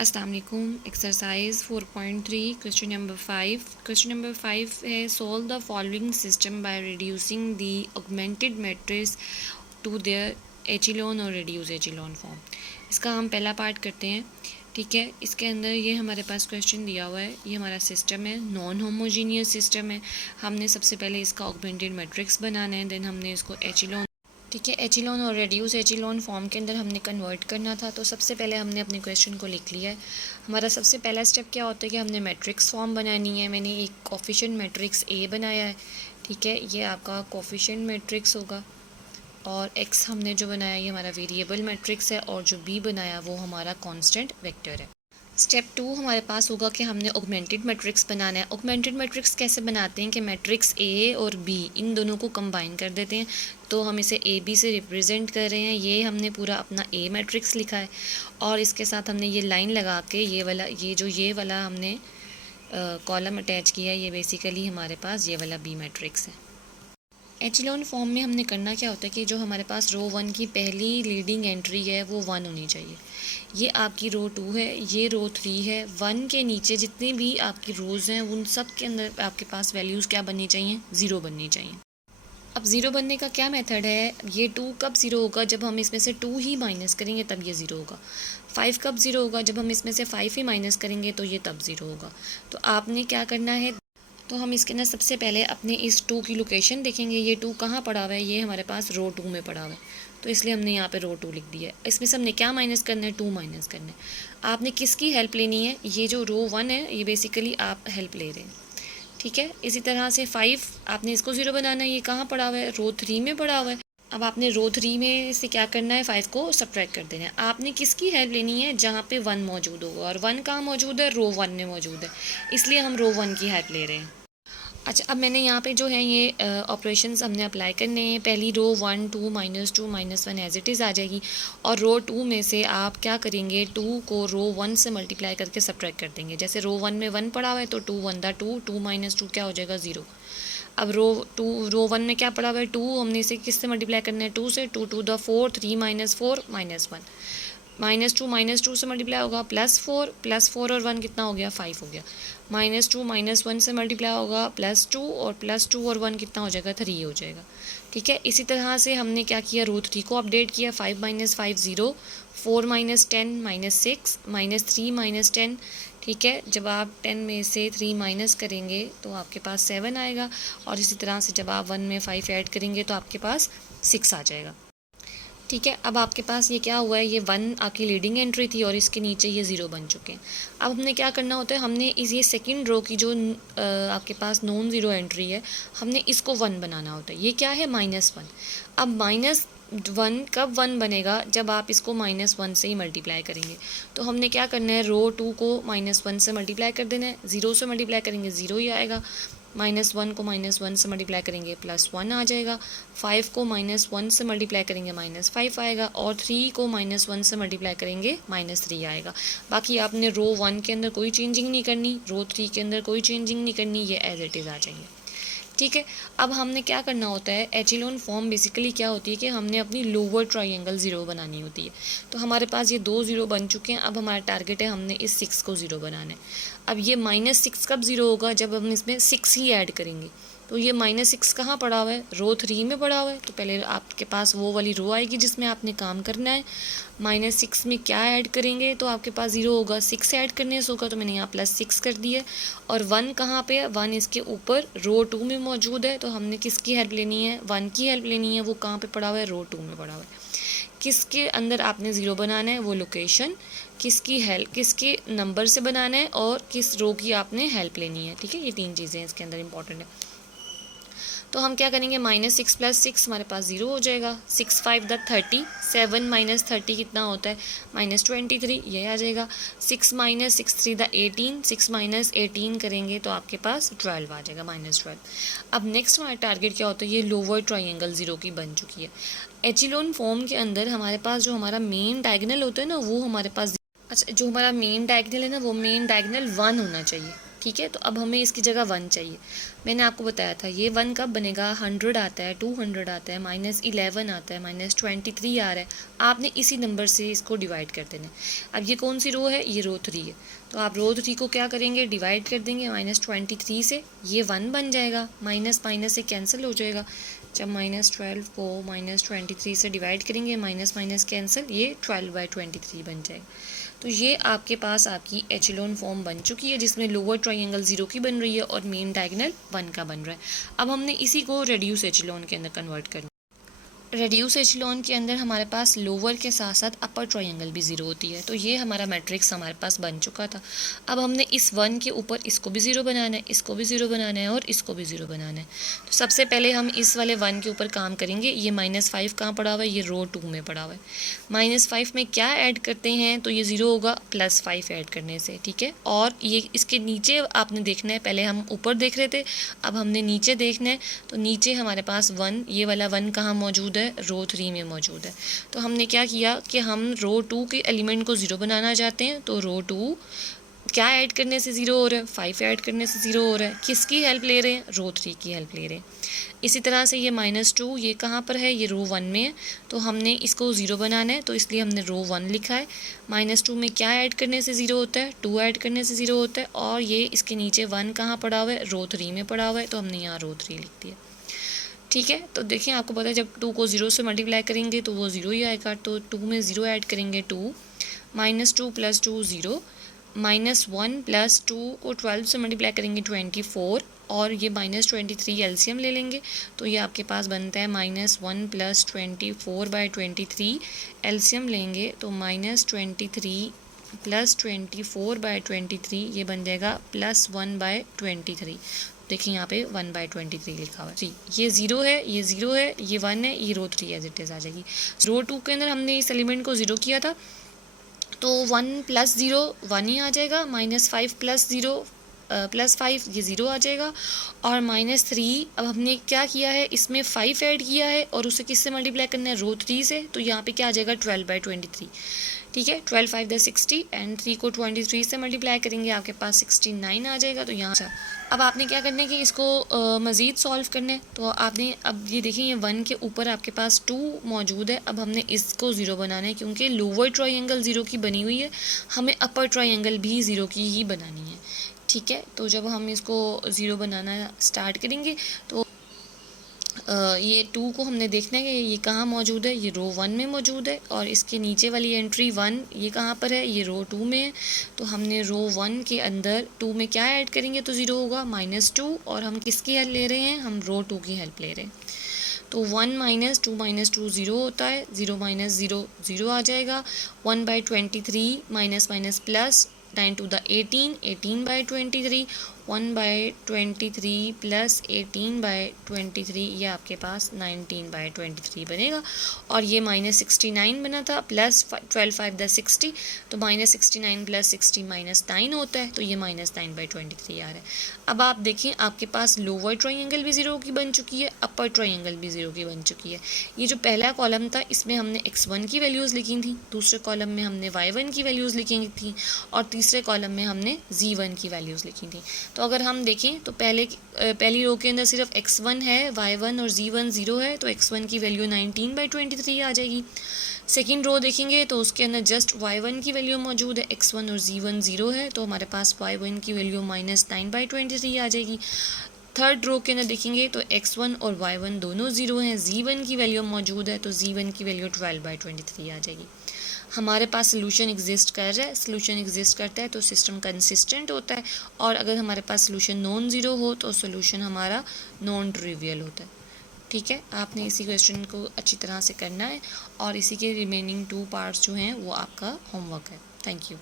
अस्सलाम वालेकुम। Exercise 4.3 question number 5। Question number 5 है solve the following system by reducing the augmented matrix to their echelon और reduce एचिलॉन form. इसका हम पहला पार्ट करते हैं। ठीक है, इसके अंदर ये हमारे पास क्वेश्चन दिया हुआ है, ये हमारा सिस्टम है, नॉन होमोजीनियस सिस्टम है। हमने सबसे पहले इसका ऑगमेंटेड मैट्रिक्स बनाना है, देन हमने इसको एचिलॉन, ठीक है, एचिलॉन और रेड्यूस एचिलॉन फॉर्म के अंदर हमने कन्वर्ट करना था। तो सबसे पहले हमने अपने क्वेश्चन को लिख लिया है। हमारा सबसे पहला स्टेप क्या होता है कि हमने मैट्रिक्स फॉर्म बनानी है। मैंने एक कोफिशिएंट मैट्रिक्स ए बनाया है। ठीक है, ये आपका कोफिशिएंट मैट्रिक्स होगा, और एक्स हमने जो बनाया ये हमारा वेरिएबल मैट्रिक्स है, और जो बी बनाया वो हमारा कॉन्स्टेंट वेक्टर है। स्टेप 2 हमारे पास होगा कि हमने ऑगमेंटेड मैट्रिक्स बनाना है। ऑगमेंटेड मैट्रिक्स कैसे बनाते हैं कि मैट्रिक्स ए और बी इन दोनों को कंबाइन कर देते हैं। तो हम इसे ए बी से रिप्रेजेंट कर रहे हैं। ये हमने पूरा अपना ए मैट्रिक्स लिखा है, और इसके साथ हमने ये लाइन लगा के ये वाला हमने कॉलम अटैच किया है। ये बेसिकली हमारे पास ये वाला बी मैट्रिक्स है। एचिलॉन फॉर्म में हमने करना क्या होता है कि जो हमारे पास रो 1 की पहली लीडिंग एंट्री है वो 1 होनी चाहिए। ये आपकी रो 2 है, ये रो 3 है। 1 के नीचे जितनी भी आपकी रोज़ हैं उन सब के अंदर आपके पास वैल्यूज़ क्या बननी चाहिए? 0 बननी चाहिए। अब 0 बनने का क्या मेथड है? ये 2 कब 0 होगा? जब हम इसमें से 2 ही माइनस करेंगे तब ये 0 होगा। 5 कब 0 होगा? जब हम इसमें से 5 ही माइनस करेंगे तो ये तब 0 होगा। तो आपने क्या करना है, तो हम इसके अंदर सबसे पहले अपने इस 2 की लोकेशन देखेंगे। ये 2 कहाँ पड़ा हुआ है? ये हमारे पास रो 2 में पड़ा हुआ है, तो इसलिए हमने यहाँ पे रो 2 लिख दिया है। इसमें से हमने क्या माइनस करना है? 2 माइनस करना है। आपने किसकी हेल्प लेनी है? ये जो रो 1 है ये बेसिकली आप हेल्प ले रहे हैं। ठीक है, इसी तरह से 5 आपने इसको 0 बनाना है। ये कहाँ पड़ा हुआ है? रो 3 में पड़ा हुआ है। अब आपने रो 3 में से क्या करना है? 5 को सब्ट्रैक्ट कर देना है। आपने किसकी हेल्प लेनी है? जहाँ पे 1 मौजूद होगा, और 1 कहाँ मौजूद है? रो 1 में मौजूद है, इसलिए हम रो 1 की हेल्प ले रहे हैं। अच्छा, अब मैंने यहाँ पे जो है ये ऑपरेशंस हमने अप्लाई करने हैं। पहली रो 1 2 -1 एज इट इज़ आ जाएगी, और रो 2 में से आप क्या करेंगे? 2 को रो 1 से मल्टीप्लाई करके सब्ट्रैक्ट कर देंगे। जैसे रो 1 में 1 पड़ा हुआ है तो 2 1 दा 2, 2 - 2 क्या हो जाएगा? 0। अब रो 1 में क्या पड़ा हुआ है? 2, हमने इसे किससे मल्टीप्लाई करना है? 2 से। 2 2 दा 4, 3 - 4 -1, -2 से मल्टीप्लाई होगा +4 और 1 कितना हो गया? 5 हो गया। -2 -1 से मल्टीप्लाई होगा +2, और +2 और 1 कितना हो जाएगा? 3 हो जाएगा। ठीक है, इसी तरह से हमने क्या किया? रो 3 को अपडेट किया। 5 - 5 0, 4 - 10 -6, -3 - 10। ठीक है, जब आप 10 में से 3 माइनस करेंगे तो आपके पास 7 आएगा, और इसी तरह से जब आप 1 में 5 ऐड करेंगे तो आपके पास 6 आ जाएगा। ठीक है, अब आपके पास ये क्या हुआ है? ये 1 आपकी लीडिंग एंट्री थी, और इसके नीचे ये 0 बन चुके हैं। अब हमने क्या करना होता है? हमने ये सेकंड रो की जो आपके पास नॉन ज़ीरो एंट्री है, हमने इसको 1 बनाना होता है। ये क्या है? -1। अब -1 कब 1 बनेगा? जब आप इसको -1 से ही मल्टीप्लाई करेंगे। तो हमने क्या करना है? रो 2 को -1 से मल्टीप्लाई कर देना है। 0 से मल्टीप्लाई करेंगे 0 ही आएगा। -1 को -1 से मल्टीप्लाई करेंगे +1 आ जाएगा। 5 को -1 से मल्टीप्लाई करेंगे -5 आएगा, और 3 को -1 से मल्टीप्लाई करेंगे -3 आएगा। बाकी आपने रो 1 के अंदर कोई चेंजिंग नहीं करनी, रो 3 के अंदर कोई चेंजिंग नहीं करनी, ये एज इट इज़ आ जाएंगे। ठीक है, अब हमने क्या करना होता है? एचिलॉन फॉर्म बेसिकली क्या होती है कि हमने अपनी लोअर ट्रायंगल 0 बनानी होती है। तो हमारे पास ये 2 0 बन चुके हैं। अब हमारा टारगेट है हमने इस 6 को 0 बनाना है। अब ये -6 कब 0 होगा? जब हम इसमें 6 ही ऐड करेंगे। तो ये -6 कहाँ पड़ा हुआ है? रो 3 में पड़ा हुआ है। तो पहले आपके पास वो वाली रो आएगी जिसमें आपने काम करना है। -6 में क्या ऐड करेंगे तो आपके पास 0 होगा? 6 ऐड करने से होगा, तो मैंने यहाँ +6 कर दिया। और 1 कहाँ पे है? 1 इसके ऊपर रो 2 में मौजूद है। तो हमने किसकी हेल्प लेनी है? 1 की हेल्प लेनी है। वो कहाँ पे पड़ा हुआ है? रो 2 में पड़ा हुआ है। किसके अंदर आपने 0 बनाना है? वो लोकेशन। किसके नंबर से बनाना है, और किस रो की आपने हेल्प लेनी है। ठीक है, ये 3 चीज़ें इसके अंदर इंपॉर्टेंट है। तो हम क्या करेंगे? -6 + 6 हमारे पास 0 हो जाएगा। 6 5 दा 30, 7 - 30 कितना होता है? -23, ये आ जाएगा। 6 - 6 3 दा 18, 6 - 18 करेंगे तो आपके पास 12 आ जाएगा, -12। अब नेक्स्ट हमारा टारगेट क्या होता है? ये लोअर ट्रायंगल 0 की बन चुकी है। एचिलॉन फॉर्म के अंदर हमारे पास जो हमारा मेन डायगोनल होता है ना, वो हमारे पास, अच्छा, जो हमारा मेन डायगोनल है ना, वो मेन डायगोनल 1 होना चाहिए। ठीक है। तो अब हमें इसकी जगह 1 चाहिए। मैंने आपको बताया था ये 1 कब बनेगा, 100 आता है, 200 आता है, -11 आता है, -23 आ रहा है, आपने इसी नंबर से इसको डिवाइड कर देना है। अब ये कौन सी रो है, ये रो 3 है, तो आप रो 3 को क्या करेंगे, डिवाइड कर देंगे -23 से, ये 1 बन जाएगा, माइनस माइनस से कैंसिल हो जाएगा। जब -12 को -23 से डिवाइड करेंगे, माइनस माइनस कैंसिल, ये 12/23 बन जाएगा। तो ये आपके पास आपकी एचेलॉन फॉर्म बन चुकी है, जिसमें लोअर ट्रायंगल 0 की बन रही है और मेन डायगोनल 1 का बन रहा है। अब हमने इसी को रेड्यूस एचेलॉन के अंदर कन्वर्ट करना। रेड्यूस एचेलॉन के अंदर हमारे पास लोअर के साथ साथ अपर ट्रायंगल भी 0 होती है। तो ये हमारा मैट्रिक्स हमारे पास बन चुका था। अब हमने इस 1 के ऊपर इसको भी 0 बनाना है, इसको भी 0 बनाना है और इसको भी 0 बनाना है। तो सबसे पहले हम इस वाले 1 के ऊपर काम करेंगे। ये -5 कहाँ पड़ा हुआ है, ये रो 2 में पड़ा हुआ है। -5 में क्या ऐड करते हैं, तो ये 0 होगा +5 ऐड करने से, ठीक है। और ये इसके नीचे आपने देखना है, पहले हम ऊपर देख रहे थे, अब हमने नीचे देखना है। तो नीचे हमारे पास 1, ये वाला 1 कहाँ मौजूद है, रो 3 में मौजूद है। तो हमने क्या किया कि हम रो 2 के एलिमेंट को 0 बनाना चाहते हैं, तो रो 2 क्या ऐड करने से 0 हो रहा है, 5 ऐड करने से 0 हो रहा है। किसकी हेल्प ले रहे हैं, रो 3 की हेल्प ले रहे हैं। इसी तरह से ये -2 ये कहाँ पर है, ये रो 1 में है, तो हमने इसको 0 बनाना है, तो इसलिए हमने रो 1 लिखा है। -2 में क्या ऐड करने से 0 होता है, 2 ऐड करने से 0 होता है। और ये इसके नीचे 1 कहाँ पड़ा हुआ है, रो 3 में पड़ा हुआ है, तो हमने यहाँ रो 3 लिख दिया, ठीक है। तो देखिए आपको पता है जब 2 को 0 से मल्टीप्लाई करेंगे तो वो 0 ही आएगा। तो 2 में 0 ऐड करेंगे 2, -2 + 2 0, -1 + 2 को 12 से मल्टीप्लाई करेंगे 24, और ये -23 एलसीएम ले लेंगे, तो ये आपके पास बनता है -1 + 24/23। एलसीएम लेंगे तो -23 + 24/23 ये बन जाएगा +1/23। देखिए यहाँ पे 1/23 लिखा हुआ है जी। ये 0 है, ये 0 है, ये 1 है, ये रो 3 एज इट इज़ आ जाएगी। रो 2 के अंदर हमने इस एलिमेंट को 0 किया था, तो 1 + 0 1 ही आ जाएगा, -5 + 0 +5 ये 0 आ जाएगा, और -3 अब हमने क्या किया है, इसमें 5 ऐड किया है और उसे किससे मल्टीप्लाई करना है, रो 3 से, तो यहाँ पे क्या आ जाएगा 12/23, ठीक है। 12 5 = 60 एंड 3 को 23 से मल्टीप्लाई करेंगे, आपके पास 69 आ जाएगा। तो यहाँ से अब आपने क्या करना है कि इसको मज़ीद सॉल्व करना है। तो आपने अब ये देखिए ये 1 के ऊपर आपके पास 2 मौजूद है। अब हमने इसको 0 बनाना है, क्योंकि लोअर ट्रायंगल 0 की बनी हुई है, हमें अपर ट्रायंगल भी 0 की ही बनानी है, ठीक है। तो जब हम इसको 0 बनाना स्टार्ट करेंगे तो ये 2 को हमने देखना है कि ये कहाँ मौजूद है, ये रो 1 में मौजूद है, और इसके नीचे वाली एंट्री 1 ये कहाँ पर है, ये रो 2 में है। तो हमने रो 1 के अंदर 2 में क्या ऐड करेंगे तो 0 होगा, -2, और हम किसकी हेल्प ले रहे हैं, हम रो 2 की हेल्प ले रहे हैं। तो 1 - 2 - 2 0 होता है, 0 - 0 0 आ जाएगा, 1/23 माइनस प्लस 9 to the 18 18/23, 1/23 + 18/23 ये आपके पास 19/23 बनेगा। और ये -69 बना था, प्लस 12 5 = 60, तो -69 + 60 -9 होता है, तो ये -9/23 आ रहा है। अब आप देखें आपके पास लोअर ट्रायंगल भी 0 की बन चुकी है, अपर ट्रायंगल भी 0 की बन चुकी है। ये जो पहला कॉलम था इसमें हमने x1 की वैल्यूज़ लिखी थी, दूसरे कॉलम में हमने y1 की वैल्यूज़ लिखी थी, और तीसरे कॉलम में हमने z1 की वैल्यूज़ लिखी थी। तो अगर हम देखें तो पहली रो के अंदर सिर्फ x1 है, y1 और z1 0 है, तो x1 की वैल्यू 19/23 आ जाएगी। सेकेंड रो देखेंगे तो उसके अंदर जस्ट y1 की वैल्यू मौजूद है, x1 और z1 0 है, तो हमारे पास y1 की वैल्यू -9/23 आ जाएगी। थर्ड रो के अंदर देखेंगे तो x1 और y1 दोनों 0 हैं, z1 की वैल्यू मौजूद है, तो z1 की वैल्यू 12/23 आ जाएगी। हमारे पास सोल्यूशन एग्जिस्ट कर रहा है, सोल्यूशन एग्जिस्ट करता है तो सिस्टम कंसिस्टेंट होता है, और अगर हमारे पास सोल्यूशन नॉन ज़ीरो हो तो सोल्यूशन हमारा नॉन ट्रिवियल होता है, ठीक है। आपने इसी क्वेश्चन को अच्छी तरह से करना है, और इसी के रिमेनिंग 2 पार्ट्स जो हैं वो आपका होमवर्क है। Thank you.